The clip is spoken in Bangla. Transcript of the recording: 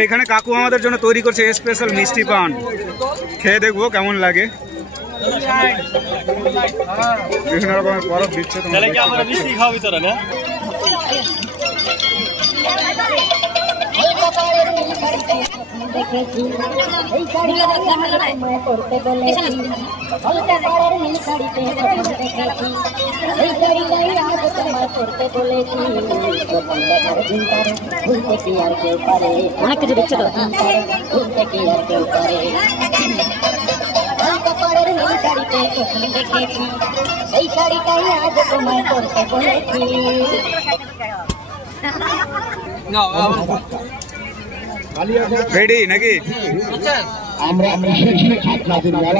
এইখানে কাকু আমাদের জন্য তৈরি করছে স্পেশাল মিষ্টি পান, খেয়ে দেখবো কেমন লাগে। বিভিন্ন রকমের বরফ দিচ্ছে। মিষ্টি খাওয়াবি তোরা না? অনেক কিছু দেখছে তো। এই শাড়িটাই আজ তোমায় করতে বলেছি। রেডি নাকি? আমরা আপনাদের